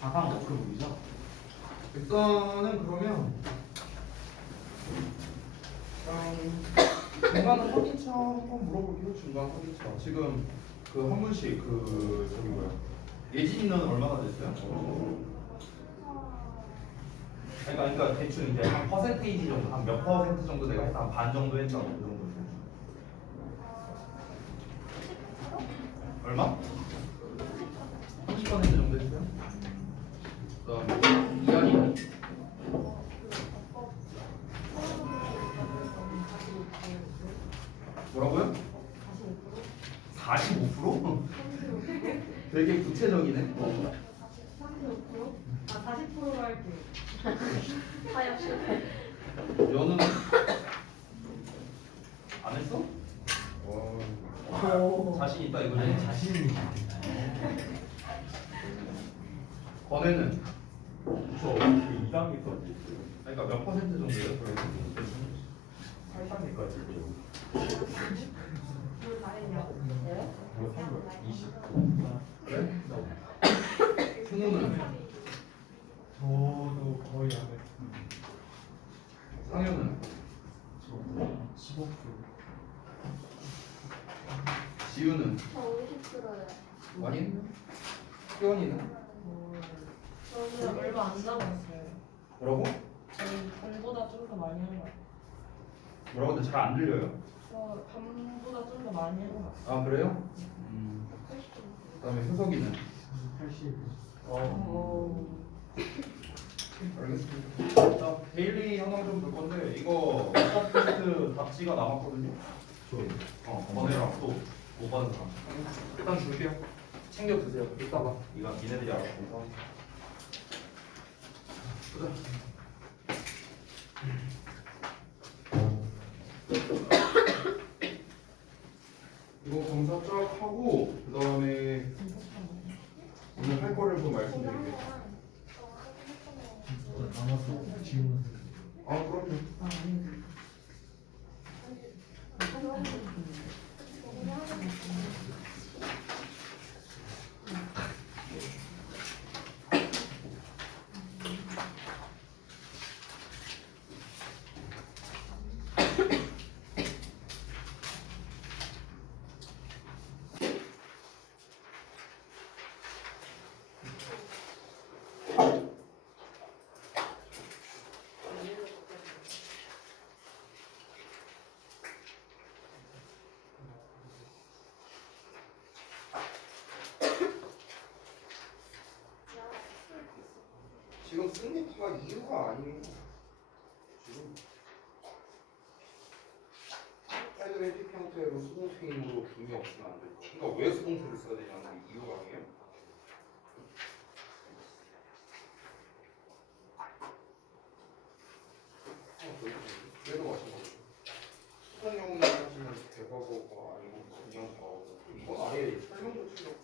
사상 어떻게 보이죠? 일단은 그러면 중간 확인차 한번 물어볼게요. 중간 확인차. 지금 그 한 분씩 그 저기 뭐야 예진이는 얼마나 됐어요? 그러니까 대충 이제 한 퍼센테이지 정도, 한 몇 퍼센트 정도 내가 했다, 한 반 정도 했다, 그 정도. 얼마? 30% 정도 했어요? 그다음 이한이 뭐라고요? 45%? 되게 구체적이네. 35%? 아 40%로 할게요. 사역 실패. 연우는 안 했어? 자신 있다 이거지? 아니 자신이 권혜는 저 2단계까지 있어요. 그러니까 몇 퍼센트 정도예요? 그래도 8단계까지 있죠. 뭘 잘했냐? 네? 20. 그래? 승우는 저도 거의 안 했습니다. 상현은 15%. 지우는 저 50%요. 많이? 희원이는 저는 얼마 안 남았어요. 뭐라고? 저는 반보다 좀 더 많이 한 것 같아요. 뭐라고? 근데 잘 안 들려요. 저 반보다 좀 더 많이 한 것 같아요. 아 그래요? 그다음에 효석이는 80. 알겠습니다. 자 데일리 현황 좀 볼 건데 이거 테스트 답지가 남았거든요. 번호랑 또 못 받은 사람. 일단 줄게요. 챙겨 드세요. 이따가 이거 니네들이 알아서 공부하고. 보자. 이거 검사 쫙 하고 그 다음에 오늘 할 거를 좀 말씀드릴게요. 남아서 지우는. 아 그럼요. 지금 승리가 이유가 아니에요. 지금 애들의 팁 형태로 수동태임으로 분이 없으면 안 되죠. 그러니까 왜 수동태를 써야 되냐는 이유가 아니에요. 그래도 마찬가지죠. 수동용으로 하시면 대과거가 아니고 그냥 과거고 이건 아예 설명도 틀렸고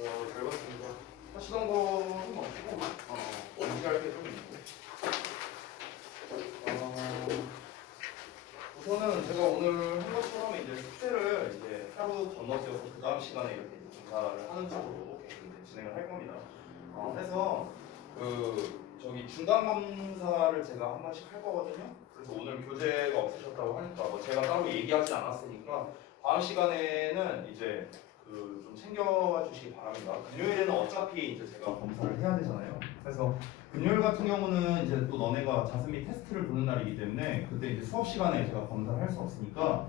잘 봤습니다. 하시던 거는 없고, 원시할 게 좀 있고. 우선은 제가 오늘 한 것처럼 이제 숙제를 이제 하루 건너뛰어서 그 다음 시간에 이렇게 검사를 하는 쪽으로 이제 진행을 할 겁니다. 해서 저기 중간 검사를 제가 한 번씩 할 거거든요. 그래서 오늘 교재가 없으셨다고 하니까 뭐 제가 따로 얘기하지 않았으니까 다음 시간에는 이제 좀 챙겨와 주시기 바랍니다. 금요일에는 어차피 이제 제가 검사를 해야 되잖아요. 그래서 금요일 같은 경우는 이제 또 너네가 자습 테스트를 보는 날이기 때문에 그때 이제 수업 시간에 제가 검사를 할 수 없으니까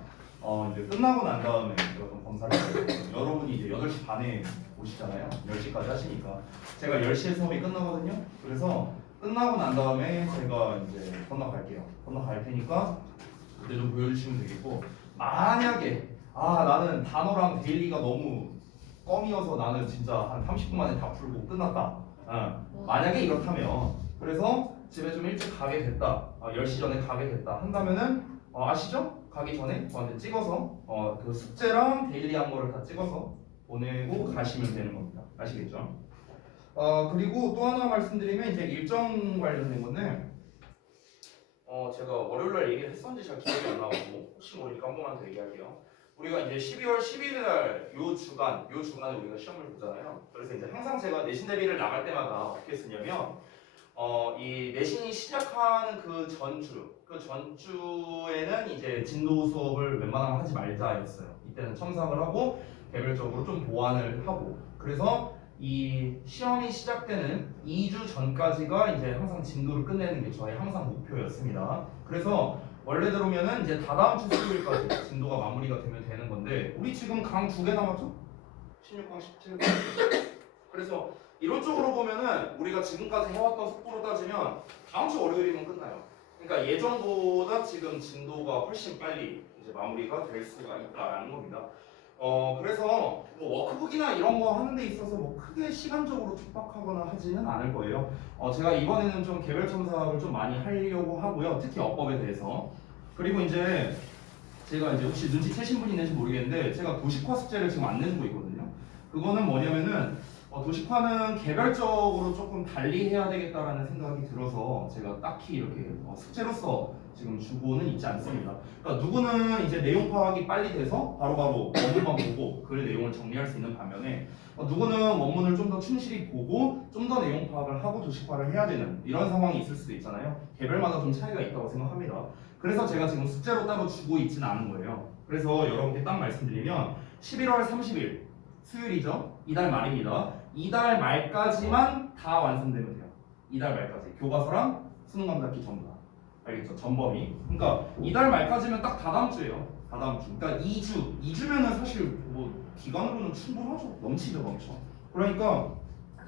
이제 끝나고 난 다음에 제가 좀 검사를 해요. 여러분이 이제 8시 반에 오시잖아요. 10시까지 하시니까 제가 10시에 수업이 끝나거든요. 그래서 끝나고 난 다음에 제가 이제 건너갈게요. 건너갈 테니까 그때 좀 보여주시면 되겠고, 만약에 나는 단어랑 데일리가 너무 껌이어서 나는 진짜 한 30분 만에 다 풀고 끝났다. 만약에 이렇다면, 그래서 집에 좀 일찍 가게 됐다. 10시 전에 가게 됐다 한다면은 아시죠? 가기 전에 저한테 찍어서 그 숙제랑 데일리 한 거를 다 찍어서 보내고 가시면 되는 겁니다. 아시겠죠? 그리고 또 하나 말씀드리면 이제 일정 관련된 건데 제가 월요일날 얘기를 했었는지 잘 기억이 안 나고 혹시 모르니까 한 번만 더 얘기할게요. 우리가 이제 12월 11일 날 요 주간에 우리가 시험을 보잖아요. 그래서 이제 항상 제가 내신 대비를 나갈 때마다 어떻게 쓰냐면 이 내신이 시작하는 그 전주에는 이제 진도 수업을 웬만하면 하지 말자였어요. 이때는 첨삭을 하고 개별적으로 좀 보완을 하고, 그래서 이 시험이 시작되는 2주 전까지가 이제 항상 진도를 끝내는 게 저의 항상 목표였습니다. 그래서 원래대로면은 이제 다다음 주 수요일까지 진도가 마무리가 되면 되는 건데 우리 지금 강 2개 남았죠? 16강, 17강. 그래서 이론적으로 보면은 우리가 지금까지 해왔던 속도로 따지면 다음 주 월요일이면 끝나요. 그러니까 예전보다 지금 진도가 훨씬 빨리 이제 마무리가 될 수가 있다라는 겁니다. 그래서 뭐 워크북이나 이런 거 하는 데 있어서 뭐 크게 시간적으로 촉박하거나 하지는 않을 거예요. 제가 이번에는 좀 개별 첨삭을 좀 많이 하려고 하고요. 특히 어법에 대해서. 그리고 이제 제가 이제 혹시 눈치채신 분이 있는지 모르겠는데 제가 도식화 숙제를 지금 안 내주고 있거든요. 그거는 뭐냐면은 도식화는 개별적으로 조금 달리 해야 되겠다라는 생각이 들어서 제가 딱히 이렇게 숙제로서 지금 주고는 있지 않습니다. 그러니까 누구는 이제 내용 파악이 빨리 돼서 바로바로 원문만 보고 그 내용을 정리할 수 있는 반면에 누구는 원문을 좀 더 충실히 보고 좀 더 내용 파악을 하고 도식화를 해야 되는 이런 상황이 있을 수도 있잖아요. 개별마다 좀 차이가 있다고 생각합니다. 그래서 제가 지금 숙제로 따로 주고 있지는 않은 거예요. 그래서 여러분께 딱 말씀드리면 11월 30일 수요일이죠. 이달 말입니다. 이달 말까지만 다 완성되면 돼요. 이달 말까지 교과서랑 수능 감각기 전부 다. 알겠죠? 전범위. 그러니까 이달 말까지면 딱 다다음 주예요. 다다음 주. 그러니까 2주면은 사실 뭐 기간으로는 충분하죠. 넘치죠, 넘쳐. 그러니까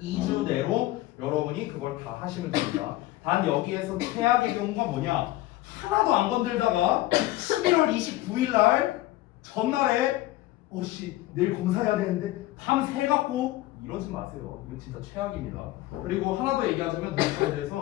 2주 내로 여러분이 그걸 다 하시면 됩니다. 단 여기에서 최악의 경우가 뭐냐? 하나도 안 건들다가 11월 29일 날 전날에 내일 검사해야 되는데 밤 새 갖고 이러지 마세요. 이거 진짜 최악입니다. 그리고 하나 더 얘기하자면 도식화에 대해서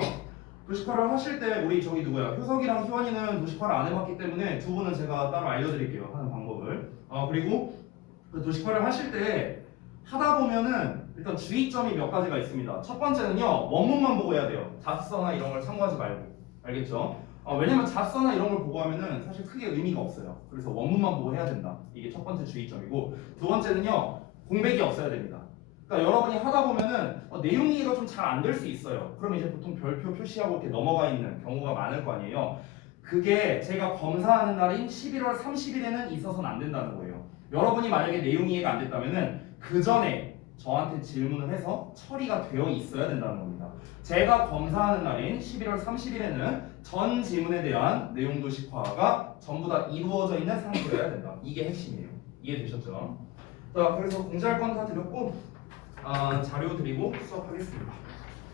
도식화를 하실 때 우리 저기 누구야? 효석이랑 희원이는 도식화를 안 해봤기 때문에 두 분은 제가 따로 알려드릴게요. 하는 방법을. 그리고 그 도식화를 하실 때 하다 보면은 일단 주의점이 몇 가지가 있습니다. 첫 번째는요, 원문만 보고 해야 돼요. 잡서나 이런 걸 참고하지 말고. 알겠죠? 왜냐면 잡서나 이런 걸 보고 하면은 사실 크게 의미가 없어요. 그래서 원문만 보고 해야 된다. 이게 첫 번째 주의점이고, 두 번째는요, 공백이 없어야 됩니다. 그러니까 여러분이 하다 보면은 내용 이해가 좀 잘 안 될 수 있어요. 그럼 이제 보통 별표 표시하고 이렇게 넘어가 있는 경우가 많을 거 아니에요. 그게 제가 검사하는 날인 11월 30일에는 있어서는 안 된다는 거예요. 여러분이 만약에 내용 이해가 안 됐다면은 그 전에 저한테 질문을 해서 처리가 되어 있어야 된다는 겁니다. 제가 검사하는 날인 11월 30일에는 전 지문에 대한 내용 도식화가 전부 다 이루어져 있는 상태여야 된다. 이게 핵심이에요. 이해되셨죠? 자, 그래서 공지할 건 다 드렸고 자료 드리고 수업하겠습니다.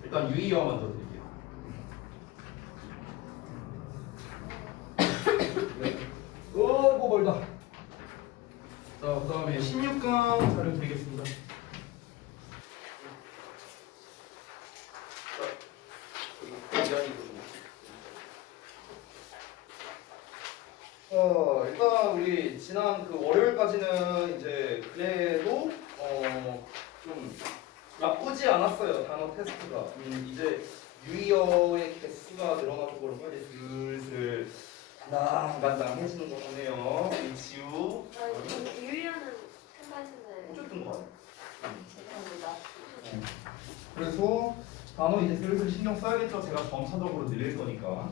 일단 유의어 먼저 드릴게요. 네. 오고 멀다. 자, 그 다음에 16강 자료 드리겠습니다. 일단 우리 지난 그 월요일까지는 이제 그래도 좀 나쁘지 않았어요. 단어 테스트가. 이제 유의어의 개수가 늘어나고 그러면 이제 슬슬 간당간당해지는 것 같네요. 우리 지우. 유리아는 생각했는데 어쨌든 거. 죄송합니다. 그래서 단어 이제 슬슬 신경 써야겠죠. 제가 점차적으로 늘릴 거니까.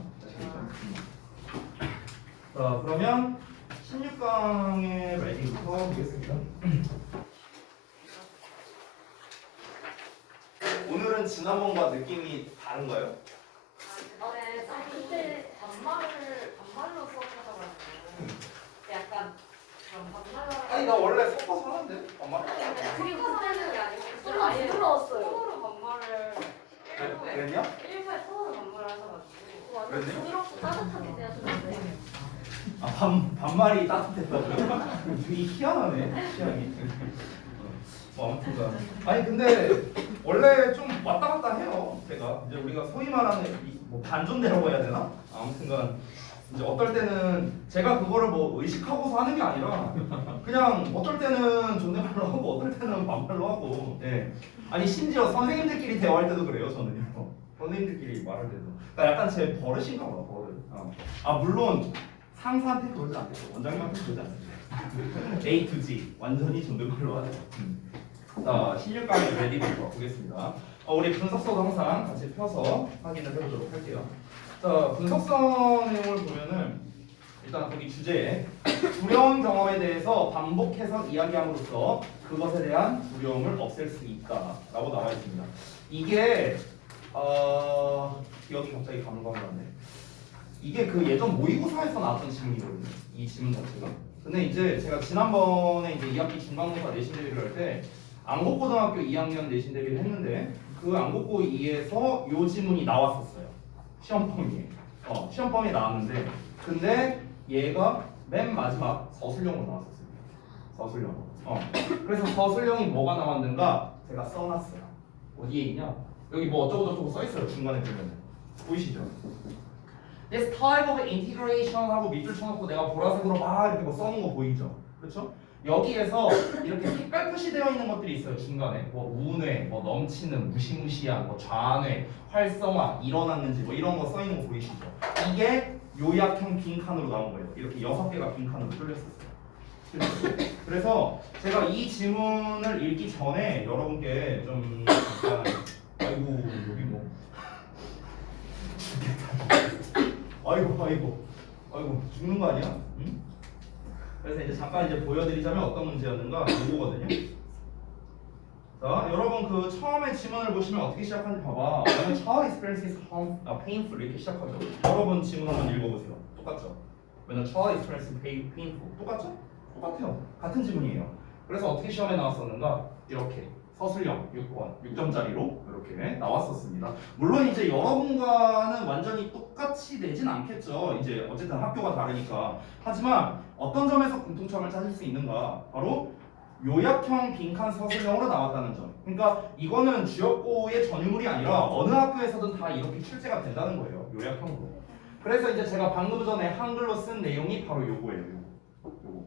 자, 그러면 16강의 라이딩부터 보겠습니다. 오늘은 지난번과 느낌이 다른가요? 네, 그때 반말로 수업하셔가지고 약간 그런 반말로 아니 나 원래 섞어서 하는데 엄마. 그리고 그때는 게 아니고 그때는 아, 아예 부끄러웠어요. 처음으로 반말을 그랬냐? 일부에 처음으로 반말을 하셔가지고 완전 그랬네요? 부드럽고 따뜻하게 대하셨는데. 아 반말이 따뜻했다고요? 되게 희한하네 취향이. 뭐 아무튼간 아니 근데 원래 좀 왔다 갔다 해요. 제가 이제 우리가 소위 말하는 뭐 반존대라고 해야 되나? 아무튼간 이제 어떨 때는 제가 그거를 뭐 의식하고서 하는 게 아니라 그냥 어떨 때는 존댓말로 하고 어떨 때는 반말로 하고. 예. 아니 심지어 선생님들끼리 대화할 때도 그래요 저는요. 선생님들끼리 말할 때도. 그러니까 약간 제 버릇인가 봐 버릇. 아 물론 상사한테 그러지 않겠죠. 원장님한테 그러지 않습니다. A to G 완전히 존댓말로 하죠. 자 16강의 레디부터 보겠습니다. 우리 분석서도 항상 같이 펴서 확인을 해보도록 할게요. 자 분석서 내용을 보면은 일단 거기 주제에 두려운 경험에 대해서 반복해서 이야기함으로써 그것에 대한 두려움을 없앨 수 있다라고 나와 있습니다. 이게 기억이 갑자기 가물가물하네. 이게 그 예전 모의고사에서 나왔던 질문이거든요. 이 질문 자체가. 근데 이제 제가 지난번에 이제 2학기 중간고사 내신 대비를 할 때 안국고등학교 2학년 내신 대비를 했는데 그 안국고 2에서 요 지문이 나왔었어요. 시험 범위에. 시험 범위에 나왔는데 근데 얘가 맨 마지막 서술형으로 나왔었어요. 서술형. 그래서 서술형이 뭐가 나왔는가 제가 써놨어요. 어디에 있냐? 여기 뭐 어쩌고 저쩌고 써 있어요. 중간에 보면 보이시죠? This type of integration 하고 밑줄 쳐놓고 내가 보라색으로 막 이렇게 뭐 써놓은 거 보이죠? 그렇죠? 여기에서 이렇게 색깔 표시되어 있는 것들이 있어요. 중간에 뭐 우뇌, 뭐 넘치는, 무시무시한, 뭐 좌뇌, 활성화, 일어났는지 뭐 이런 거 써 있는 거 보이시죠? 이게 요약형 빈칸으로 나온 거예요. 이렇게 6개가 빈칸으로 뚫렸었어요. 그래서 제가 이 지문을 읽기 전에 여러분께 좀 약간 아이고 여기 뭐 아이고 죽는 거 아니야? 응? 그래서 이제 잠깐 이제 보여드리자면 어떤 문제였는가 이거거든요. 자, 여러분 그 처음에 지문을 보시면 어떻게 시작하는지 봐봐. When a child experiences painful 이렇게 시작하죠. 여러분 지문 한번 읽어보세요. 똑같죠? When a child experiences painful 똑같죠? 똑같아요. 같은 지문이에요. 그래서 어떻게 시험에 나왔었는가? 이렇게 서술형 6번 6점짜리로 이렇게 나왔었습니다. 물론 이제 여러분과는 완전히 똑같이 내진 않겠죠. 이제 어쨌든 학교가 다르니까. 하지만 어떤 점에서 공통점을 찾을 수 있는가? 바로 요약형 빈칸 서술형으로 나왔다는 점. 그러니까 이거는 주역고의 전유물이 아니라 어느 학교에서든 다 이렇게 출제가 된다는 거예요. 요약형으로. 그래서 이제 제가 방금 전에 한글로 쓴 내용이 바로 요거예요. 요거.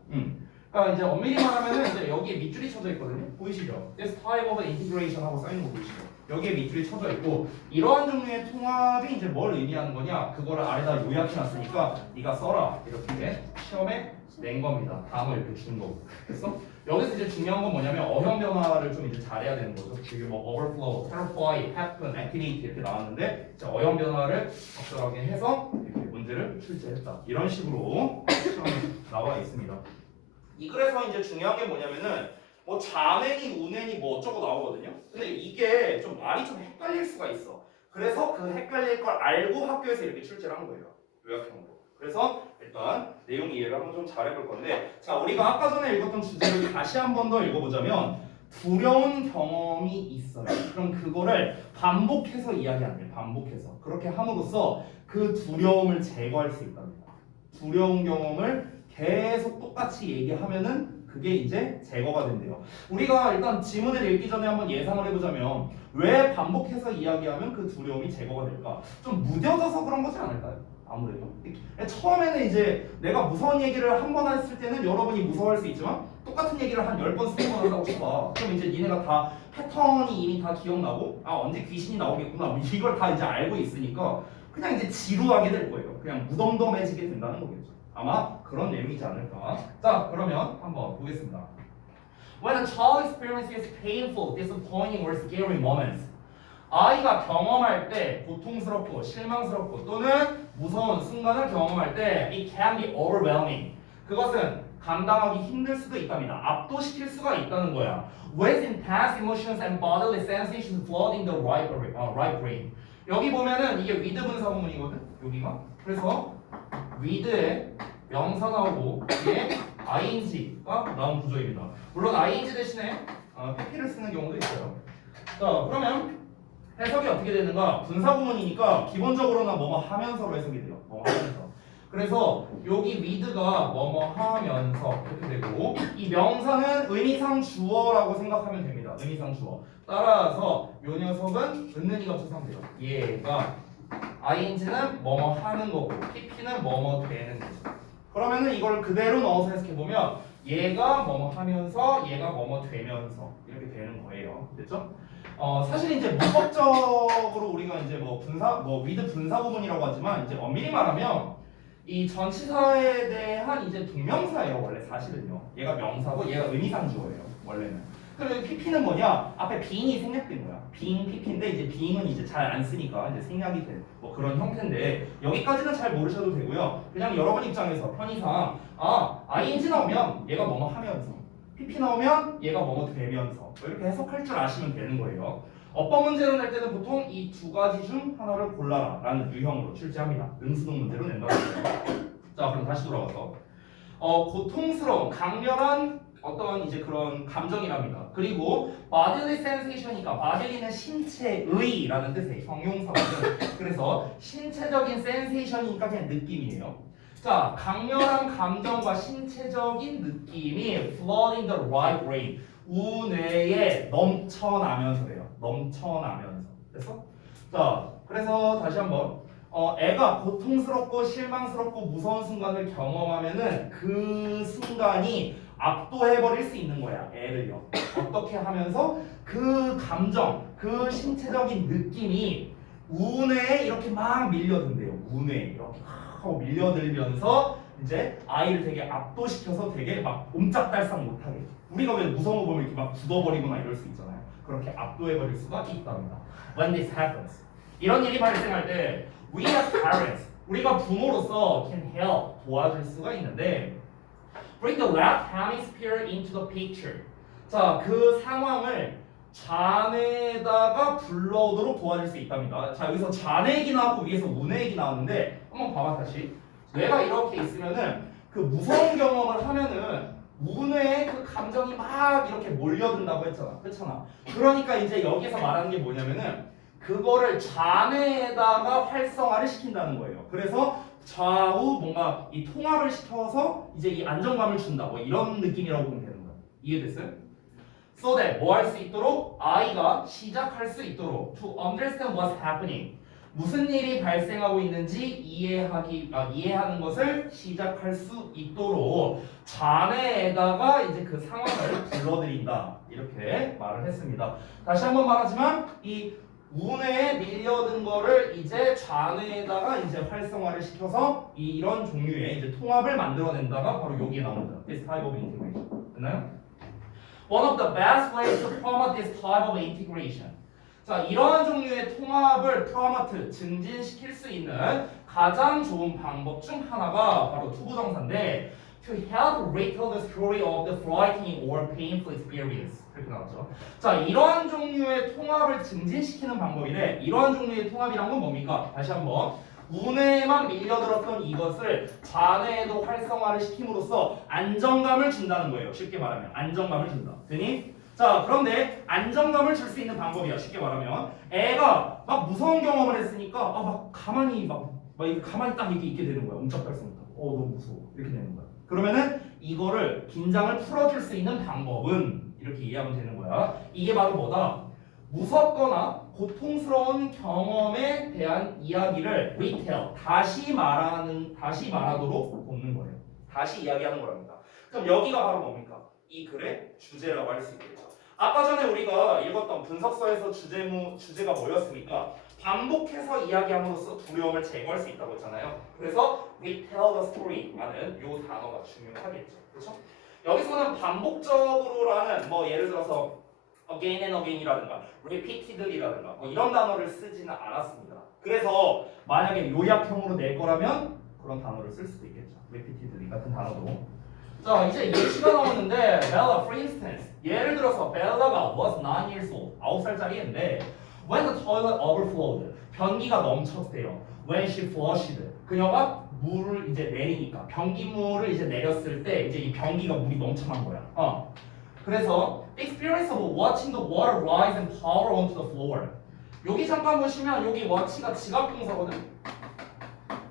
그러니까 이제 엄밀히 말하면은 이제 여기에 밑줄이 쳐져 있거든요. 보이시죠? This type of integration 하고 써있는 거 보이시죠? 여기에 밑줄이 쳐져 있고 이러한 종류의 통합이 이제 뭘 의미하는 거냐? 그거를 아래다 요약해놨으니까 네가 써라 이렇게 시험에 낸 겁니다. 단어 이렇게 준 거고. 그래서 여기서 이제 중요한 건 뭐냐면 어형 변화를 좀 이제 잘해야 되는 거죠. 이게 뭐 overflow, terrify, happen, activate 이렇게 나왔는데 이제 어형 변화를 적절하게 해서 이렇게 문제를 출제했다. 이런 식으로 시험에 나와 있습니다. 이 글에서 이제 중요한 게 뭐냐면은 뭐 좌뇌니 우뇌니 뭐 어쩌고 나오거든요. 근데 이게 좀 말이 좀 헷갈릴 수가 있어. 그래서 그 헷갈릴 걸 알고 학교에서 이렇게 출제를 한 거예요. 요약형으로. 그래서 일단 내용 이해를 한번 좀 잘해볼 건데 자 우리가 아까 전에 읽었던 주제를 다시 한 번 더 읽어보자면 두려운 경험이 있어요. 그럼 그거를 반복해서 이야기하는 거예요. 반복해서. 그렇게 함으로써 그 두려움을 제거할 수 있답니다. 두려운 경험을 계속 똑같이 얘기하면은 그게 이제 제거가 된대요. 우리가 일단 지문을 읽기 전에 한번 예상을 해보자면 왜 반복해서 이야기하면 그 두려움이 제거가 될까? 좀 무뎌져서 그런 거지 않을까요? 아무래도 처음에는 이제 내가 무서운 얘기를 한 번 했을 때는 여러분이 무서워할 수 있지만 똑같은 얘기를 한 10번, 20번 한다고 쳐봐. 그럼 이제 니네가 다 패턴이 이미 다 기억나고 아 언제 귀신이 나오겠구나 뭐 이걸 다 이제 알고 있으니까 그냥 이제 지루하게 될 거예요. 그냥 무덤덤해지게 된다는 거겠죠. 아마 그런 내용이지 않을까. 자 그러면 한번 보겠습니다. When a child experiences painful, disappointing or scary moments 아이가 경험할 때 고통스럽고 실망스럽고 또는 무서운 순간을 경험할 때 it can be overwhelming. 그것은 감당하기 힘들 수도 있답니다. 압도시킬 수가 있다는 거야. With intense emotions and bodily sensations flooding the right brain. 여기 보면은 이게 with 분사구문이거든. 여기가. 그래서 with의 명사 나오고 뒤에 ing가 나온 구조입니다. 물론 ing 대신에 pp를 쓰는 경우도 있어요. 자 그러면 해석이 어떻게 되는가? 분사구문이니까 기본적으로는 뭐뭐 하면서로 해석이 돼요. 뭐뭐 하면서. 그래서 여기 with가 뭐뭐 하면서 이렇게 되고 이 명사는 의미상 주어라고 생각하면 됩니다. 의미상 주어. 따라서 요 녀석은 은는이가 붙여서 돼요. 얘가 ing는 뭐뭐 하는 거고 pp는 뭐뭐 되는 거죠. 그러면은 이걸 그대로 넣어서 해석해 보면 얘가 뭐뭐 하면서 얘가 뭐뭐 되면서 이렇게 되는 거예요. 됐죠? 사실 이제 문법적으로 우리가 이제 뭐 with 분사구문이라고 하지만 이제 엄밀히 말하면 이 전치사에 대한 이제 동명사예요. 원래 사실은요. 얘가 명사고 얘가 의미상 주어예요. 원래는. 그리고 pp는 뭐냐? 앞에 being이 생략된 거야. being pp인데 이제 being은 이제 잘 안 쓰니까 이제 생략이 된 뭐 그런 형태인데 여기까지는 잘 모르셔도 되고요. 그냥 여러분 입장에서 편의상 ing 나오면 얘가 뭐뭐 하면서 pp 나오면 얘가 뭐뭐 되면서 뭐 이렇게 해석할 줄 아시면 되는 거예요. 어법 문제로 낼 때는 보통 이 두 가지 중 하나를 골라라 라는 유형으로 출제합니다. 응수동 문제로 낸다고 해요. 자 그럼 다시 돌아가서 고통스러운 강렬한 어떤 이제 그런 감정이랍니다. 그리고 bodily sensation이니까 body는 신체의라는 뜻의 형용사거든. 그래서 신체적인 sensation이니까 그냥 느낌이에요. 자 강렬한 감정과 신체적인 느낌이 flooding the right brain 우뇌에 넘쳐나면서 돼요. 넘쳐나면서. 됐어? 자, 그래서 다시 한번 애가 고통스럽고 실망스럽고 무서운 순간을 경험하면은 그 순간이 압도해버릴 수 있는 거야. 애를요. 어떻게 하면서 그 감정, 그 신체적인 느낌이 우뇌에 이렇게 막 밀려든대요. 우뇌에 이렇게 하고 밀려들면서 이제 아이를 되게 압도시켜서 되게 막 옴짝달싹 못하게. 우리가 왜 무서운 거 보면 이렇게 막 굳어버리거나 이럴 수 있잖아요. 그렇게 압도해버릴 수가 있답니다. When this happens, 이런 일이 발생할 때 we as parents, 우리가 부모로서 can help, 도와줄 수가 있는데 bring the left hemisphere into the picture. 자, 그 상황을 좌뇌에다가 불러오도록 도와줄 수 있답니다. 자, 여기서 좌뇌 얘기 나왔고 위에서 우뇌 얘기 나왔는데 한번 봐봐 다시. 뇌가 이렇게 있으면은 그 무서운 경험을 하면은 우뇌에 그 감정이 막 이렇게 몰려든다고 했잖아. 그렇잖아. 그러니까 이제 여기서 말하는 게 뭐냐면은 그거를 좌뇌에다가 활성화를 시킨다는 거예요. 그래서 좌우 뭔가 이 통합을 시켜서 이제 이 안정감을 준다. 뭐 이런 느낌이라고 보면 되는 거야. 이해됐어요? So that 뭐 할 수 있도록 아이가 시작할 수 있도록 to understand what's happening. 무슨 일이 발생하고 있는지 이해하는 것을 시작할 수 있도록 좌뇌에다가 이제 그 상황을 불러들인다 이렇게 말을 했습니다. 다시 한번 말하지만 이 우뇌에 밀려든 거를 이제 좌뇌에다가 이제 활성화를 시켜서 이런 종류의 이제 통합을 만들어낸다가 바로 여기에 나옵니다. This type of integration. 됐나요? One of the best ways to promote this type of integration. 자, 이러한 종류의 통합을 promote, 증진시킬 수 있는 가장 좋은 방법 중 하나가 바로 투부정사인데 to help retell the story of the frightening or painful experience. 이렇게 나왔죠. 자, 이러한 종류의 통합을 증진시키는 방법이래. 이러한 종류의 통합이란 건 뭡니까? 다시 한번. 우뇌에만 밀려들었던 이것을 좌뇌에도 활성화를 시킴으로써 안정감을 준다는 거예요. 쉽게 말하면 안정감을 준다. 되니? 자, 그런데 안정감을 줄 수 있는 방법이야. 쉽게 말하면 애가 막 무서운 경험을 했으니까 막 가만히 가만히 딱 이렇게 있게 되는 거야. 옴짝달싹. 너무 무서워. 이렇게 되는 거야. 그러면은 이거를 긴장을 풀어줄 수 있는 방법은 이렇게 이해하면 되는 거야. 이게 바로 뭐다? 무섭거나 고통스러운 경험에 대한 이야기를 retell, 다시 말하도록 돕는 거예요. 다시 이야기하는 거랍니다. 그럼 여기가 바로 뭡니까? 이 글의 주제라고 할 수 있겠죠. 아까 전에 우리가 읽었던 분석서에서 주제가 뭐였습니까? 반복해서 이야기함으로써 두려움을 제거할 수 있다고 했잖아요. 그래서 we tell the story라는 요 단어가 중요하겠죠. 그렇죠? 여기서는 반복적으로라는 뭐 예를 들어서 again and again이라든가 repeatedly라든가 뭐 이런 단어를 쓰지는 않았습니다. 그래서 만약에 요약형으로 낼 거라면 그런 단어를 쓸 수도 있겠죠. repeatedly 같은 단어도. 자, 이제 예시가 나오는데 Bella, for instance, 예를 들어서 벨라가 was 9 years old, 9살짜리인데 when the toilet overflowed, 변기가 넘쳤대요. when she flushed, 그녀가 물을 이제 내리니까 변기물을 이제 내렸을 때 이제 이 변기가 물이 넘쳐난 거야. 그래서 experience of watching the water rise and pour onto the floor. 여기 잠깐 보시면 여기 watch가 지각 동사거든.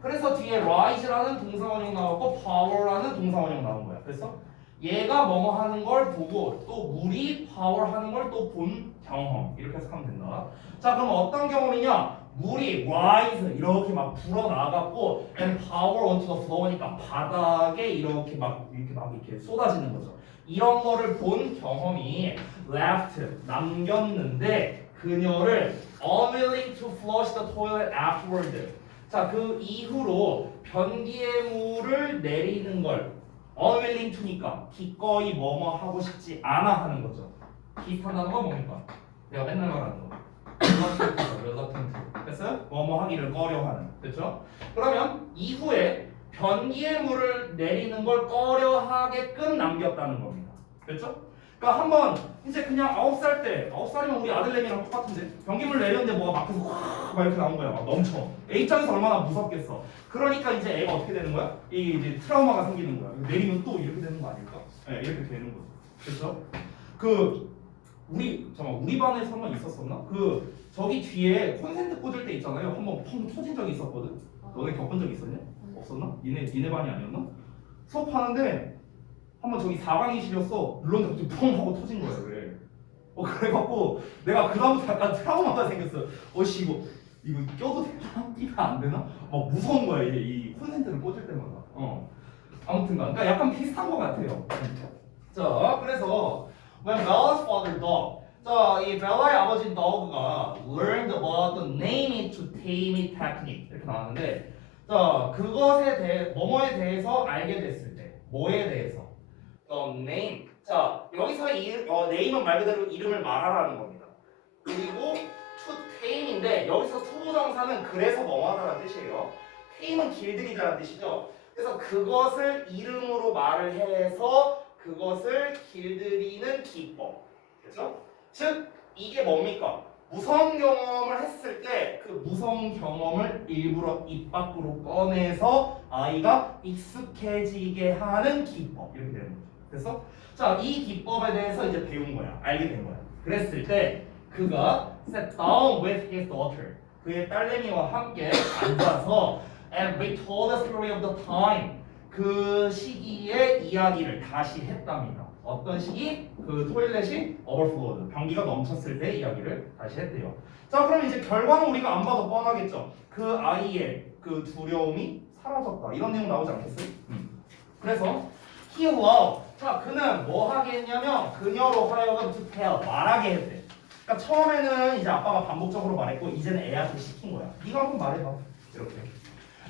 그래서 뒤에 rise라는 동사원형 나오고 power라는 동사원형 나온 거야. 그래서 얘가 뭐뭐 하는 걸 보고 또 물이 power 하는 걸 또 본 경험 이렇게 해석하면 된다. 자, 그럼 어떤 경험이냐? 물이 rise 이렇게 막 불어나갔고 and power onto the floor니까 바닥에 이렇게 쏟아지는 거죠. 이런 거를 본 경험이 left 남겼는데 그녀를 unwilling to flush the toilet afterward. 자, 그 이후로 변기에 물을 내리는 걸 unwilling to니까 기꺼이 뭐뭐 하고 싶지 않아 하는 거죠. 비슷한 단어가 뭡니까? 내가 맨날 말하는 거. reluctant. 됐어요? 뭐뭐 하기를 꺼려하는. 됐죠? 그러면 이후에 변기에 물을 내리는 걸 꺼려하게끔 남겼다는 겁니다. 됐죠? 그러니까 한번 이제 그냥 9살이면 우리 아들내미랑 똑같은데 변기물 내렸는데 뭐가 막혀서 막 이렇게 나온 거야. 막 넘쳐. 애 입장에서 얼마나 무섭겠어. 그러니까 이제 애가 어떻게 되는 거야? 이게 이제 트라우마가 생기는 거야. 내리면 또 이렇게 되는 거 아닐까? 네, 이렇게 되는 거죠. 그렇죠? 우리 반에서 한번 있었었나? 저기 뒤에 콘센트 꽂을 때 있잖아요. 한번 펑 터진 적이 있었거든. 너네 겪은 적 있었냐? 없었나? 니네 반이 아니었나? 수업하는데 한번 저기 4강의실이었어. 눌렀는데 갑자기 펑 하고 터진 거야. 그래. 그래갖고 내가 그다음부터 약간 트라우마가 생겼어. 어씨 이거 껴도 되나? 끼면 안 되나? 막 무서운 거야 이게 이 콘센트를 꽂을 때마다. 아무튼간 그러니까 약간 비슷한 것 같아요. 자, 그래서 when Bella's father dog, 자, 이 벨라의 아버지 dog가 learned about the name it to tame it technique 이렇게 나왔는데, 자, 그것에 대해 뭐뭐에 대해서 알게 됐을 때, 뭐에 대해서, name. 자, 여기서 name은 말 그대로 이름을 말하라는 겁니다. 그리고 to tame인데 여기서 투부정사는 그래서 뭐하라는 뜻이에요. tame은 길들이다라는 뜻이죠. 그래서 그것을 이름으로 말을 해서 그것을 길들이는 기법. 그렇죠? 즉 이게 뭡니까? 무서운 경험을 했을 때 그 무서운 경험을 일부러 입 밖으로 꺼내서 아이가 익숙해지게 하는 기법. 이렇게 되는 거죠. 그래서 자, 이 기법에 대해서 이제 배운 거야. 알게 된 거야. 그랬을 때 그가 sat down with his daughter. 그의 딸내미와 함께 앉아서 and retold the story of the time. 그 시기의 이야기를 다시 했답니다. 어떤 시기? 그 토일렛이 overflowed. 변기가 넘쳤을 때 이야기를 다시 했대요. 자, 그럼 이제 결과는 우리가 안 봐도 뻔하겠죠. 그 아이의 그 두려움이 사라졌다. 이런 내용 나오지 않겠어요? 그래서 he loved. 자, 그는 뭐 하게 했냐면 그녀로 하여금 to tell, 말하게 했대. 그러니까 처음에는 이제 아빠가 반복적으로 말했고 이제는 애한테 시킨 거야. 네가 한번 말해봐. 이렇게.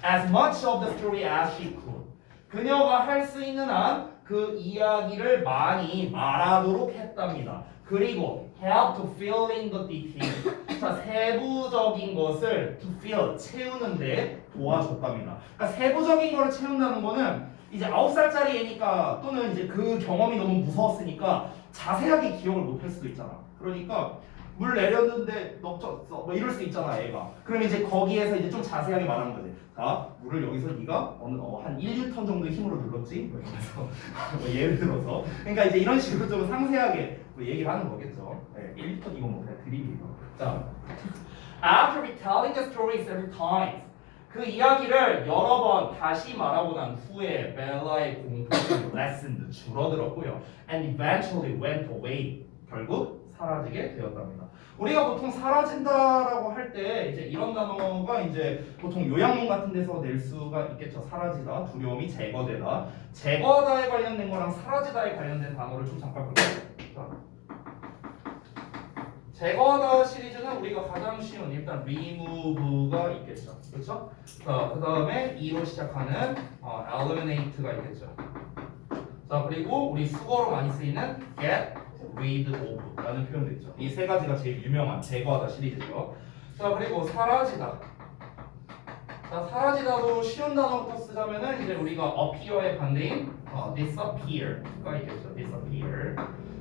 As much of the story as she could. 그녀가 할 수 있는 한 그 이야기를 많이 말하도록 했답니다. 그리고 help to fill in the details. 자, 세부적인 것을 to fill, 채우는데 도와줬답니다. 그러니까 세부적인 거를 채운다는 거는 이제 9살짜리 애니까 또는 이제 그 경험이 너무 무서웠으니까 자세하게 기억을 못할 수도 있잖아. 그러니까 물 내렸는데 넘쳤어. 뭐 이럴 수 있잖아, 애가. 그럼 이제 거기에서 이제 좀 자세하게 말하는 거지. 자, 물을 여기서 네가 한 1N 정도의 힘으로 눌렀지? 뭐 이러면서 뭐 예를 들어서. 그러니까 이제 이런 식으로 좀 상세하게 뭐 얘기를 하는 거겠죠. 네, 1N 이건 뭐 그냥 드립이에요. 자, after retelling the story several times. 그 이야기를 여러 번 다시 말하고 난 후에 벨라의 공포는 lessened, 줄어들었고요. And eventually went away. 결국 사라지게 되었답니다. 우리가 보통 사라진다라고 할 때 이제 이런 단어가 이제 보통 요약문 같은 데서 낼 수가 있겠죠. 사라지다, 두려움이 제거되다. 제거하다에 관련된 거랑 사라지다에 관련된 단어를 좀 잠깐 볼게요. 제거하다 시리즈는 우리가 가장 쉬운 일단 remove가 있겠죠. 그렇죠? 자, 그 다음에 E로 시작하는 eliminate가 있겠죠. 자, 그리고 우리 수거로 많이 쓰이는 get, rid of 라는 표현도 있죠. 이 세 가지가 제일 유명한 제거하다 시리즈죠. 자, 그리고 사라지다. 자, 사라지다도 쉬운 단어부터 쓰자면은 이제 우리가 appear의 반대인 disappear가 있겠죠. disappear.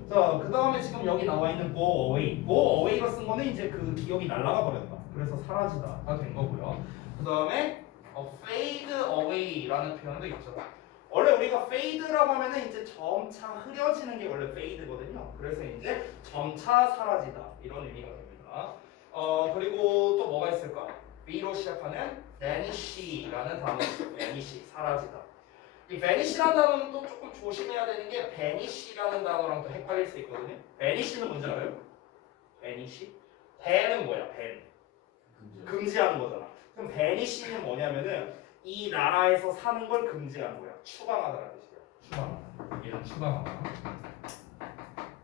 자, 그 다음에 지금 여기 나와 있는 go away. go away로 쓴 거는 이제 그 기억이 날아가 버렸다. 그래서 사라지다가 된 거고요. 그 다음에 fade away라는 표현도 있죠. 원래 우리가 fade라고 하면은 이제 점차 흐려지는 게 원래 fade거든요. 그래서 이제 점차 사라지다 이런 의미가 됩니다. 그리고 또 뭐가 있을까? V로 시작하는 vanish라는 단어 있죠. vanish 사라지다. 이 vanish라는 단어는 또 조금 조심해야 되는 게 vanish라는 단어랑 또 헷갈릴 수 있거든요. vanish는 뭔지 알아요? vanish? ban은 뭐야? ban. 금지하는 거잖아. 그럼 vanish는 뭐냐면은 이 나라에서 사는 걸 금지하는 거야. 추방하다라는 뜻이야. 추방하다. 얘는 추방하다.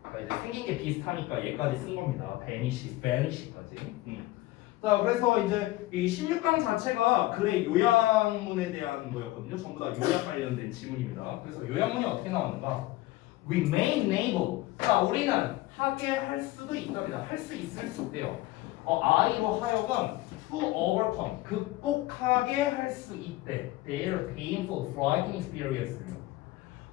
그러니까 이제 생긴 게 비슷하니까 얘까지 쓴 겁니다. vanish까지. 자, 그래서 이제 이 16강 자체가 글의 요약문에 대한 거였거든요. 전부 다 요약 관련된 지문입니다. 그래서 요약문이 어떻게 나오는가? Remain able. 자, 우리는 하게 할 수도 있답니다. 할 수 있을 수 있대요. I로 하여금 to overcome 극복하게 할 수 있대. Their painful, frightening experience를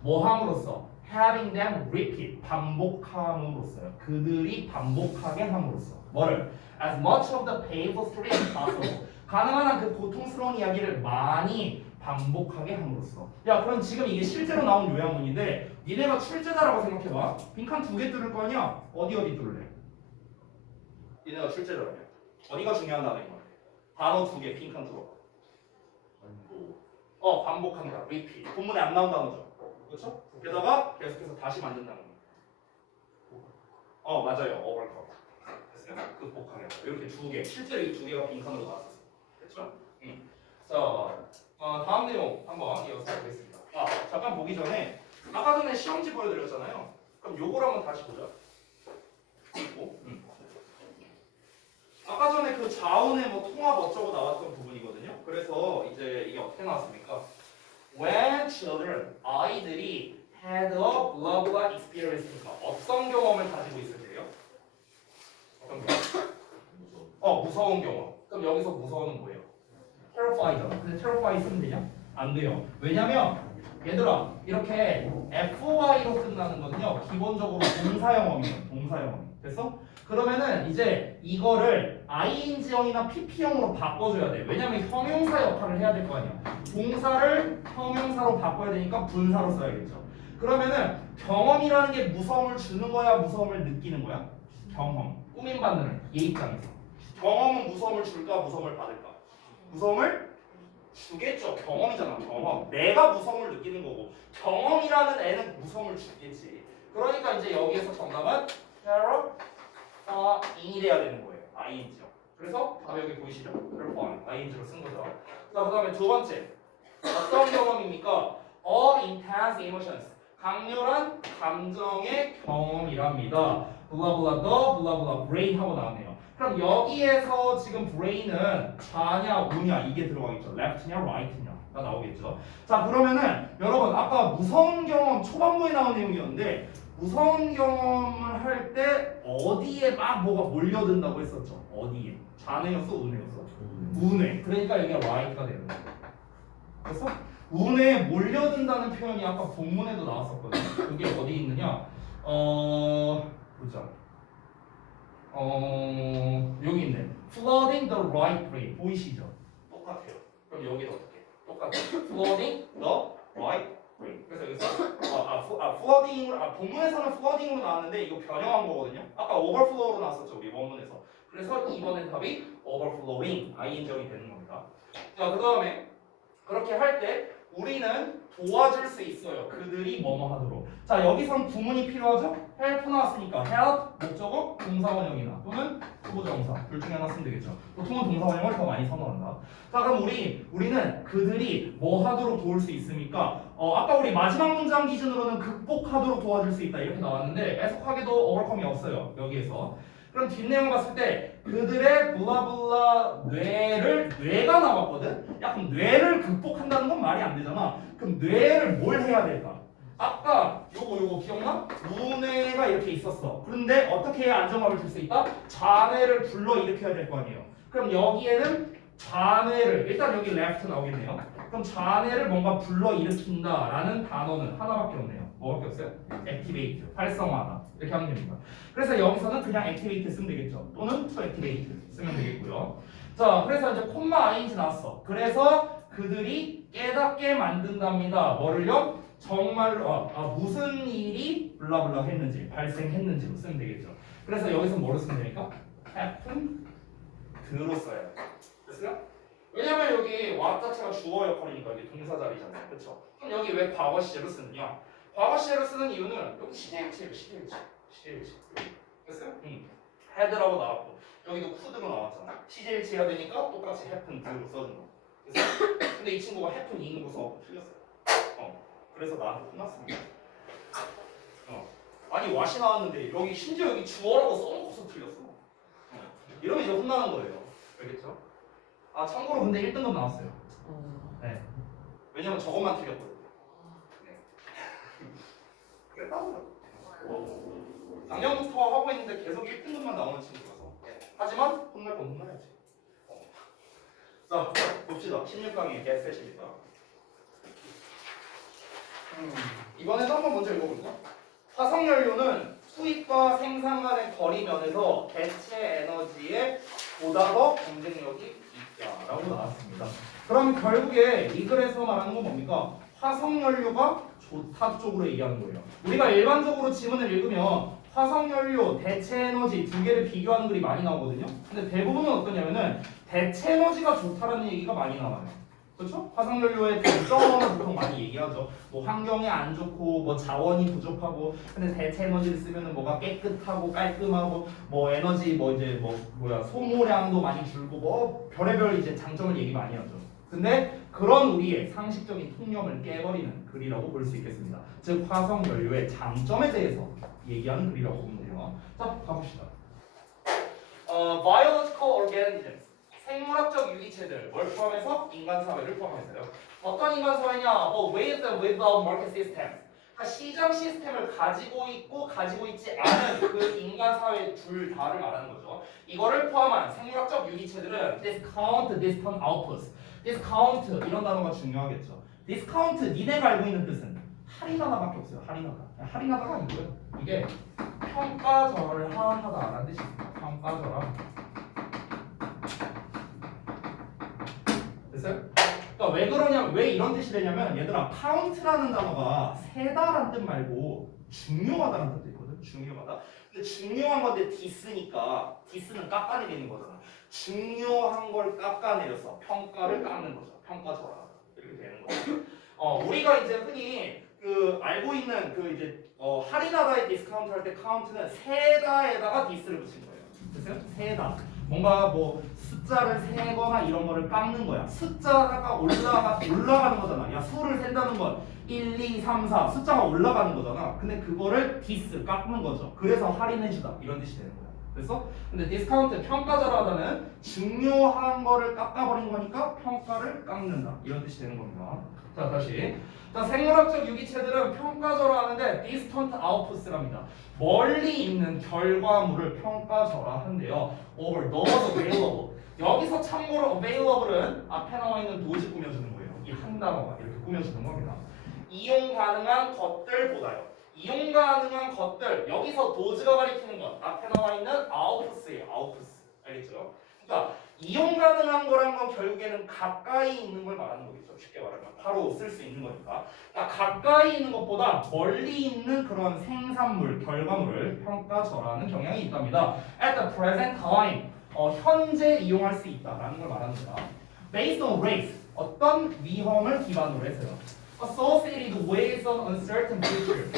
뭐 함으로써? Having them repeat 반복함으로써요. 그들이 반복하게 함으로써 뭐를? As much of the painful story as possible. 가능한 한 그 고통스러운 이야기를 많이 반복하게 함으로써. 야, 그럼 지금 이게 실제로 나온 요약문인데 니네가 출제자라고 생각해봐. 빈칸 2개 뚫을 거 아니야? 어디 뚫을래? 니네가 출제자라면 어디가 중요한 단어인 거야? 단어 2개 빈칸 뚫어. 반복한다. repeat. 본문에 안 나온 단어죠. 그렇죠? 게다가 계속해서 다시 만든다는 거. 맞아요. overcome. 극복하게 이렇게 2개. 실제로 이 2개가 빈칸으로 나왔었어요. 됐죠? 자, 다음 내용 한번 이어서 보겠습니다. 잠깐 보기 전에 아까 전에 시험지 보여드렸잖아요. 그럼 요걸 한번 다시 보자. 아까 전에 그 자운의 뭐 통합 어쩌고 나왔던 부분이거든요. 그래서 이제 이게 어떻게 나왔습니까? When children, 아이들이 had a blah blah experience니까 어떤 경험을 가지고 있을 때요? 어떤 경험? 무서운 경험. 그럼 여기서 무서운은 뭐예요? terrified잖아. 근데 terrified 쓰면 되냐? 안 돼요. 왜냐면 얘들아 이렇게 fy로 끝나는 거는요 기본적으로 동사형어이에요. 동사형어. 됐어? 그러면은 이제 이거를 ing형이나 pp형으로 바꿔줘야 돼. 왜냐면 형용사 역할을 해야 될 거 아니야. 동사를 형용사로 바꿔야 되니까 분사로 써야겠죠. 그러면은 경험이라는 게 무서움을 주는 거야, 무서움을 느끼는 거야? 경험. 꾸민받는 얘 입장에서. 경험은 무서움을 줄까, 무서움을 받을까? 무서움을 주겠죠. 경험이잖아. 경험. 내가 무서움을 느끼는 거고 경험이라는 애는 무서움을 주겠지. 그러니까 이제 여기에서 정답은 terror in이 돼야 되는 거예요. ing요. 그래서 답 여기 보이시죠? terror ing로 쓴 거죠. 자, 그 다음에 두 번째 어떤 경험입니까? All intense emotions. 강렬한 감정의 경험이랍니다. 블라블라 더 블라블라 brain 하고 나왔네요. 그럼 여기에서 지금 brain은 좌냐 우냐 이게 들어가겠죠. left냐 right냐가 나오겠죠. 자, 그러면은 여러분 아까 무서운 경험 초반부에 나온 내용이었는데 무서운 경험을 할 때 어디에 막 뭐가 몰려든다고 했었죠. 어디에? 좌뇌였어 우뇌였어? 우뇌. 그러니까 여기가 right가 되는 거예요. 그래서 우뇌에 몰려든다는 표현이 아까 본문에도 나왔었거든요. 그게 어디 있느냐? 보자. 여기 있네. Flooding the right brain. 보이시죠? 똑같아요. 그럼 여기도 어떻게? 똑같아요. Flooding the right brain. 그래서 여기서 flooding 본문에서는 flooding으로 나왔는데 이거 변형한 거거든요. 아까 overflow로 나왔었죠 우리 원문에서. 그래서 이번엔 답이 overflowing ing형이 되는 겁니다. 자, 그 다음에 그렇게 할 때 우리는 도와줄 수 있어요. 그들이 뭐뭐 하도록. 자, 여기선 구문이 필요하죠? help 나왔으니까 help 목적어 동사원형이나 또는 후보정사 둘 중에 하나 쓰면 되겠죠. 보통은 동사원형을 더 많이 선호한다. 자, 그럼 우리는 그들이 뭐 하도록 도울 수 있습니까? 아까 우리 마지막 문장 기준으로는 극복하도록 도와줄 수 있다 이렇게 나왔는데 애석하게도 overcome이 없어요. 여기에서. 그럼 뒷내용 봤을 때 그들의 블라블라 뇌가 나왔거든? 야, 그럼 뇌를 극복한다는 건 말이 안 되잖아. 그럼 뇌를 뭘 해야 될까? 아까 요거 기억나? 우뇌가 이렇게 있었어. 그런데 어떻게 해야 안정감을 줄 수 있다? 자뇌를 불러 일으켜야 될 거 아니에요. 그럼 여기에는 자뇌를 일단 여기 left 나오겠네요. 그럼 자뇌를 뭔가 불러 일으킨다라는 단어는 하나밖에 없네요. 뭐밖에 없어요? activate, 활성화하다 이렇게 하면 됩니다. 그래서 여기서는 그냥 activate 쓰면 되겠죠. 또는 to activate 쓰면 되겠고요. 자, 그래서 이제 콤마 ing 나왔어. 그래서 그들이 깨닫게 만든답니다. 뭐를요? 정말로 무슨 일이 블라블라 했는지 발생했는지로 쓰면 되겠죠. 그래서 여기서 뭐로 쓰면 되니까 happen 드로 써요. 됐어요? 왜냐면 여기 what 자체가 주어 역할이니까 이게 동사 자리잖아요. 그렇죠? 그럼 여기 왜 과거 시제로 쓰느냐? 과거 시제로 쓰는 이유는 여기 시제일치예요. 시제일치. 됐어요? had라고 나왔고 여기도 could로 나왔잖아. 시제일치 해야 되니까 똑같이 happen 드로 써준 거. 됐어요? 근데 이 친구가 happen in으로 써갖고 틀렸어요. 그래서 나한테 혼났습니다. 아니 what이 나왔는데 여기 심지어 여기 주어라고 써놓고서 틀렸어. 이러면 이제 혼나는 거예요. 알겠죠? 참고로 근데 1등급 나왔어요. 네. 왜냐면 저것만 틀렸거든요. 네. 그랬다고요. 작년부터 하고 있는데 계속 1등급만 나오는 친구라서. 네. 하지만 혼날 건 혼나야지. 자, 봅시다. 16강의 개셋입니다. 이번에도 한번 먼저 읽어볼까? 화석연료는 수입과 생산 간의 거리 면에서 대체 에너지에 보다 더 경쟁력이 있다라고 나왔습니다. 그럼 결국에 이 글에서 말하는 건 뭡니까? 화석연료가 좋다 쪽으로 얘기하는 거예요. 우리가 일반적으로 지문을 읽으면 화석연료, 대체 에너지 두 개를 비교하는 글이 많이 나오거든요. 근데 대부분은 어떠냐면은 대체 에너지가 좋다라는 얘기가 많이 나와요. 그렇죠? 화석연료의 단점을 보통 많이 얘기하죠. 뭐 환경에 안 좋고 뭐 자원이 부족하고 근데 대체 에너지를 쓰면은 뭐가 깨끗하고 깔끔하고 뭐 에너지 소모량도 많이 줄고 뭐 별의별 이제 장점을 얘기 많이 하죠. 근데 그런 우리의 상식적인 통념을 깨버리는 글이라고 볼 수 있겠습니다. 즉 화석연료의 장점에 대해서 얘기하는 글이라고 보면 돼요. 자, 가봅시다. Biological organisms 생물학적 유기체들 뭘 포함해서? 인간 사회를 포함해서요. 어떤 인간 사회냐? With and without market system. 그러니까 시장 시스템을 가지고 있고 가지고 있지 않은 그 인간 사회 둘 다를 말하는 거죠. 이거를 포함한 생물학적 유기체들은 discount distant outputs. discount 이런 단어가 중요하겠죠. discount 니네가 알고 있는 뜻은 할인하다밖에 없어요. 할인하다가 아니고요. 이게 평가절하하다라는 뜻이 있습니다. 평가절하. 됐어요? 그러니까 왜 그러냐면 왜 이런 뜻이 되냐면 얘들아 count라는 단어가 세다라는 뜻 말고 중요하다는 뜻도 있거든. 중요하다. 근데 중요한 건데 디스니까 디스는 깎아내리는 거잖아. 중요한 걸 깎아내려서 평가를 깎는 거죠. 평가절하 이렇게 되는 거죠. 우리가 이제 흔히 알고 있는 이제 할인하다의 디스카운트 할 때 카운트는 세다에다가 디스를 붙인 거예요. 됐어요? 세다. 뭔가 뭐 숫자를 세거나 이런 거를 깎는 거야. 숫자가 올라가는 거잖아. 야, 수를 센다는 건 1, 2, 3, 4 숫자가 올라가는 거잖아. 근데 그거를 디스 깎는 거죠. 그래서 할인해주다 이런 뜻이 되는 거야. 그래서 근데 디스카운트 평가절하다는 중요한 거를 깎아버린 거니까 평가를 깎는다 이런 뜻이 되는 겁니다. 자, 다시. 자, 생물학적 유기체들은 평가절하하는데 distant outputs랍니다. 멀리 있는 결과물을 평가절하한대요. over those available. 여기서 참고로 available은 앞에 나와 있는 도지 꾸며주는 거예요. 이 한 단어가 이렇게 꾸며주는 겁니다. 이용 가능한 것들보다요. 이용 가능한 것들 여기서 도지가 가리키는 것 앞에 나와 있는 outputs예요. outputs. 알겠죠? 그러니까 이용 가능한 거란 건 결국에는 가까이 있는 걸 말하는 거겠죠. 쉽게 말하면 바로 쓸 수 있는 거니까. 그러니까 가까이 있는 것보다 멀리 있는 그런 생산물, 결과물을 평가절하하는 경향이 있답니다. At the present time, 현재 이용할 수 있다라는 걸 말하는 거다. Based on race, 어떤 위험을 기반으로 해서요. Associated with an uncertain future.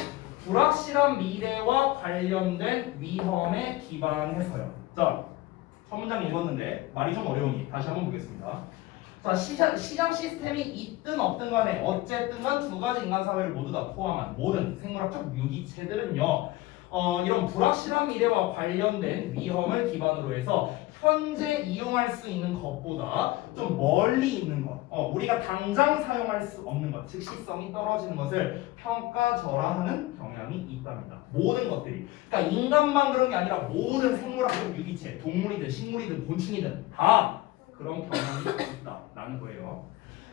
불확실한 미래와 관련된 위험에 기반해서요. 자, 첫 문장 읽었는데 말이 좀 어려우니 다시 한번 보겠습니다. 자, 시장 시스템이 있든 없든 간에 어쨌든 간 두 가지 인간 사회를 모두 다 포함한 모든 생물학적 유기체들은요. 이런 불확실한 미래와 관련된 위험을 기반으로 해서 현재 이용할 수 있는 것보다 좀 멀리 있는 것, 우리가 당장 사용할 수 없는 것, 즉시성이 떨어지는 것을 평가절하하는 경향이 있답니다. 모든 것들이. 그러니까 인간만 그런 게 아니라 모든 생물학적 유기체, 동물이든 식물이든 곤충이든 다 그런 경향이 있다라는 거예요.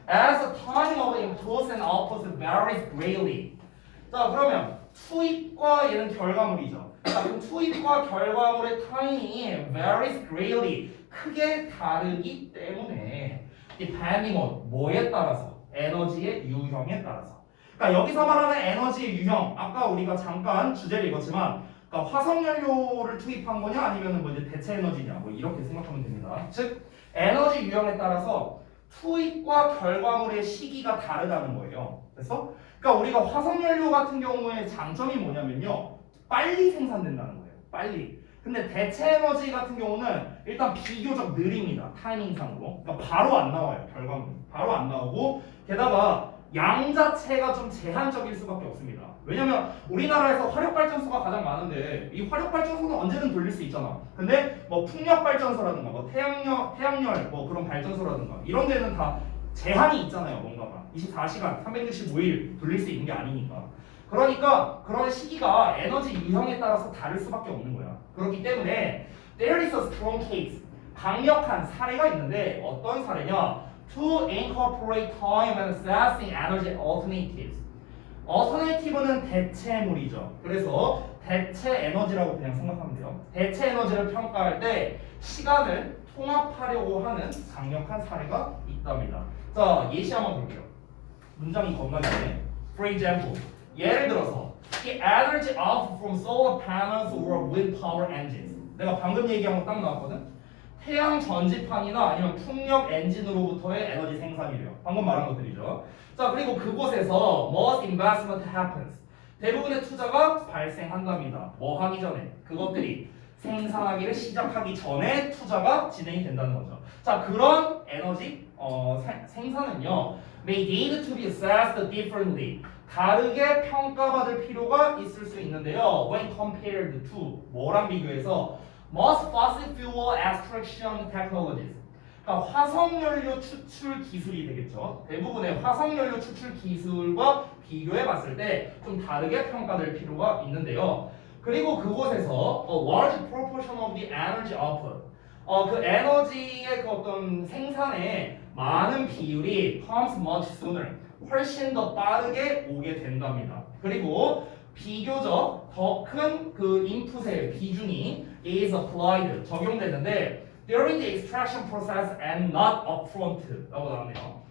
As the time of impulse and output varies greatly. 자, 그러면 투입과 얘는 결과물이죠. 자, 그럼 투입과 결과물의 타임이 varies greatly 크게 다르기 때문에 depending on 뭐에 따라서 에너지의 유형에 따라서. 그러니까 여기서 말하는 에너지의 유형 아까 우리가 잠깐 주제를 읽었지만 그러니까 화석연료를 투입한 거냐 아니면 뭐 이제 대체 에너지냐 뭐 이렇게 생각하면 됩니다. 즉 에너지 유형에 따라서 투입과 결과물의 시기가 다르다는 거예요. 그래서 그러니까 우리가 화석연료 같은 경우에 장점이 뭐냐면요. 빨리 생산된다는 거예요. 빨리. 근데 대체 에너지 같은 경우는 일단 비교적 느립니다. 타이밍상으로. 그러니까 바로 안 나와요. 결과물이. 바로 안 나오고 게다가 양 자체가 좀 제한적일 수밖에 없습니다. 왜냐면 우리나라에서 화력발전소가 가장 많은데 이 화력발전소는 언제든 돌릴 수 있잖아. 근데 뭐 풍력발전소라든가 뭐 태양열 뭐 그런 발전소라든가 이런 데는 다 제한이 있잖아요. 뭔가가 24시간 365일 돌릴 수 있는 게 아니니까. 그러니까 그런 시기가 에너지 유형에 따라서 다를 수밖에 없는 거야. 그렇기 때문에 there is a strong case 강력한 사례가 있는데 어떤 사례냐? To incorporate time and assessing energy alternatives. alternative는 대체물이죠. 그래서 대체 에너지라고 그냥 생각하면 돼요. 대체 에너지를 평가할 때 시간을 통합하려고 하는 강력한 사례가 있답니다. 자, 예시 한번 볼게요. 문장이 겁나게. For example, 예를 들어서 the energy output from solar panels or wind power engines. 내가 방금 얘기한 거 딱 나왔거든. 태양 전지판이나 아니면 풍력 엔진으로부터의 에너지 생산이래요. 방금 말한 것들이죠. 자, 그리고 그곳에서 most investment happens. 대부분의 투자가 발생한답니다. 뭐 하기 전에? 그것들이 생산하기를 시작하기 전에 투자가 진행이 된다는 거죠. 자, 그런 에너지 생산은요, may need to be assessed differently. 다르게 평가받을 필요가 있을 수 있는데요. When compared to 뭐랑 비교해서 most fossil fuel extraction technologies. 그러니까 화석연료 추출 기술이 되겠죠. 대부분의 화석연료 추출 기술과 비교해 봤을 때 좀 다르게 평가될 필요가 있는데요. 그리고 그곳에서 a large proportion of the energy output. 그 에너지의 그 어떤 생산에 많은 비율이 comes much sooner. 훨씬 더 빠르게 오게 된답니다. 그리고 비교적 더 큰 그 인풋의 비중이 is applied 적용되는데 during the extraction process and not upfront라고 나왔네요.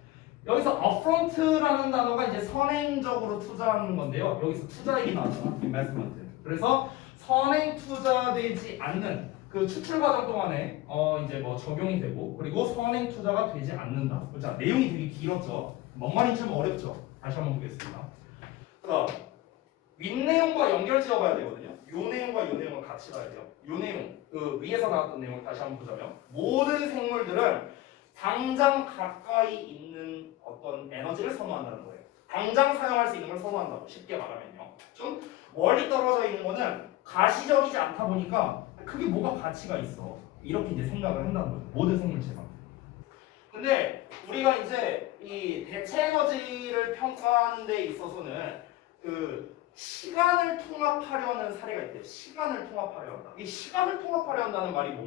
여기서 upfront라는 단어가 이제 선행적으로 투자하는 건데요. 여기서 투자 얘기 나왔잖아. investment. 그래서 선행 투자되지 않는 그 추출 과정 동안에 이제 뭐 적용이 되고 그리고 선행 투자가 되지 않는다. 자, 내용이 되게 길었죠. 뭔 말인지 좀 어렵죠. 다시 한번 보겠습니다. 자, 윗내용과 연결 지어봐야 되거든요. 요 내용과 요 내용을 같이 봐야 돼요. 요 내용, 그 위에서 나왔던 내용을 다시 한번 보자면 모든 생물들은 당장 가까이 있는 어떤 에너지를 선호한다는 거예요. 당장 사용할 수 있는 걸 선호한다고 쉽게 말하면요. 좀 멀리 떨어져 있는 거는 가시적이지 않다 보니까 그게 뭐가 가치가 있어. 이렇게 이제 생각을 한다는 거죠. 모든 생물체가. 근데 우리가 이제 이 대체 에너지를 평가하는 데 있어서는 그 시간을 통합하려는 사례가 있대요. 시간을 통합하려 한다. 이 시간을 통합하려 한다는 말이